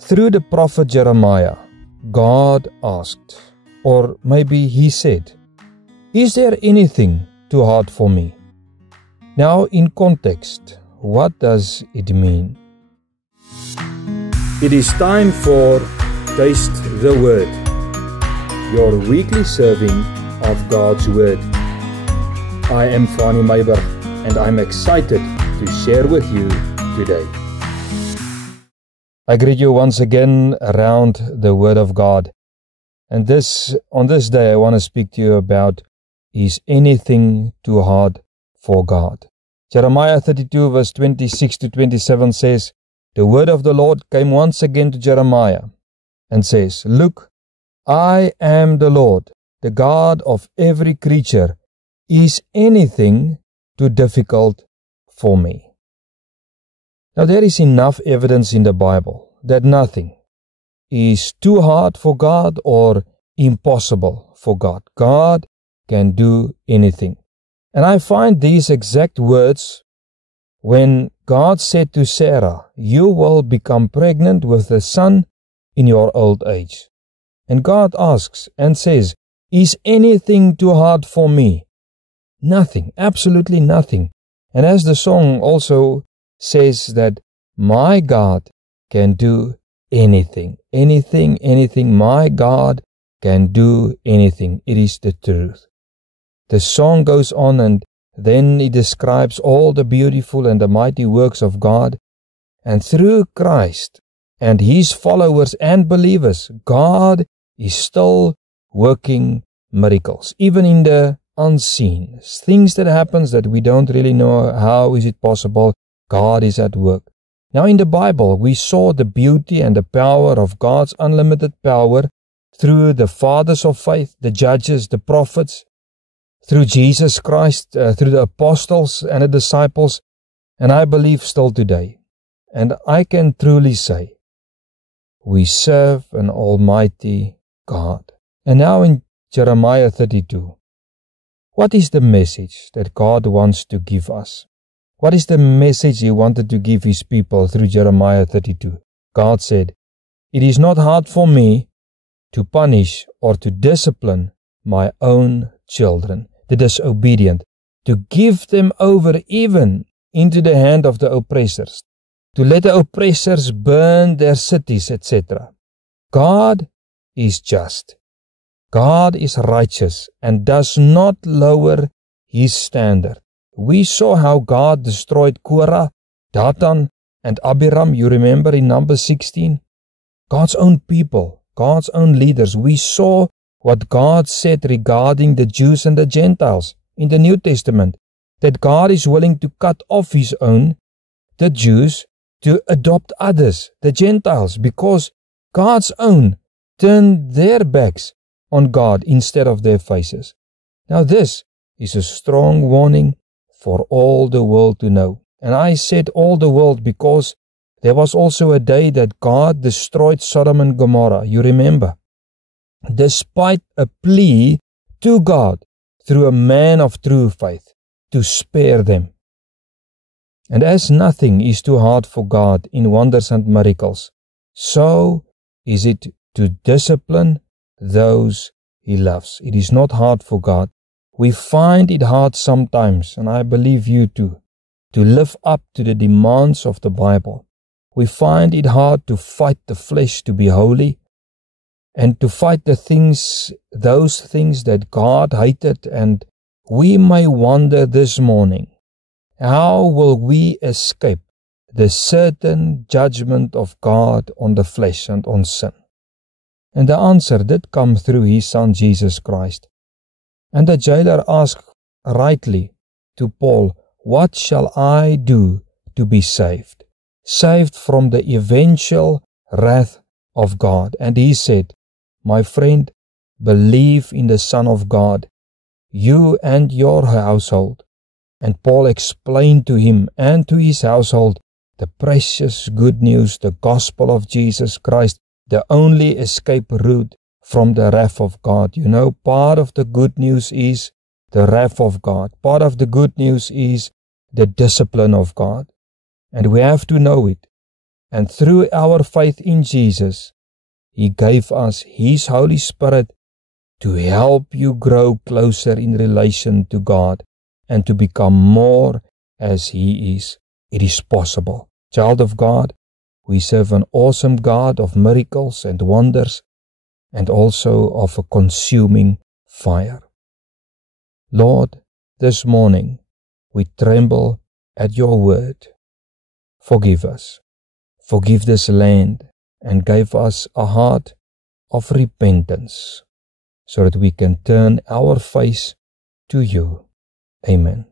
Through the prophet Jeremiah, God asked, or maybe he said, "Is there anything too hard for me?" Now, in context, what does it mean? It is time for Taste the Word, your weekly serving of God's Word. I am Fani Meiberg, and I'm excited to share with you today. I greet you once again around the Word of God. And on this day, I want to speak to you about, is anything too hard for God? Jeremiah 32 verse 26 to 27 says, "The word of the Lord came once again to Jeremiah and says, Look, I am the Lord, the God of every creature. Is anything too difficult for me?" Now there is enough evidence in the Bible that nothing is too hard for God or impossible for God. God can do anything. And I find these exact words when God said to Sarah, "You will become pregnant with a son in your old age." And God asks and says, "Is anything too hard for me?" Nothing, absolutely nothing. And as the song also says that my God can do anything, anything. My God can do anything. It is the truth. The song goes on and then it describes all the beautiful and the mighty works of God. And through Christ and His followers and believers, God is still working miracles, even in the unseen. Things that happens that we don't really know how is it possible. God is at work. Now in the Bible, we saw the beauty and the power of God's unlimited power through the fathers of faith, the judges, the prophets, through Jesus Christ, through the apostles and the disciples, and I believe still today. And I can truly say, we serve an almighty God. And now in Jeremiah 32, what is the message that God wants to give us? What is the message He wanted to give His people through Jeremiah 32? God said, "It is not hard for me to punish or to discipline my own children, the disobedient, to give them over even into the hand of the oppressors, to let the oppressors burn their cities, etc." God is just. God is righteous and does not lower His standard. We saw how God destroyed Korah, Dathan, and Abiram, you remember in Numbers 16? God's own people, God's own leaders. We saw what God said regarding the Jews and the Gentiles in the New Testament, that God is willing to cut off His own, the Jews, to adopt others, the Gentiles, because God's own turned their backs on God instead of their faces. Now this is a strong warning for all the world to know. And I said all the world because there was also a day that God destroyed Sodom and Gomorrah, you remember, despite a plea to God through a man of true faith to spare them. And as nothing is too hard for God in wonders and miracles, so is it to discipline those He loves. It is not hard for God. We find it hard sometimes, and I believe you too, to live up to the demands of the Bible. We find it hard to fight the flesh to be holy and to fight those things that God hated. And we may wonder this morning, how will we escape the certain judgment of God on the flesh and on sin? And the answer did come through His Son Jesus Christ. And the jailer asked rightly to Paul, "What shall I do to be saved?" Saved from the eventual wrath of God. And he said, "My friend, believe in the Son of God, you and your household." And Paul explained to him and to his household the precious good news, the gospel of Jesus Christ, the only escape route from the wrath of God. You know, part of the good news is the wrath of God. Part of the good news is the discipline of God. And we have to know it. And through our faith in Jesus, He gave us His Holy Spirit to help you grow closer in relation to God and to become more as He is. It is possible. Child of God, we serve an awesome God of miracles and wonders, and also of a consuming fire. Lord, this morning we tremble at your word. Forgive us. Forgive this land and give us a heart of repentance so that we can turn our face to you. Amen.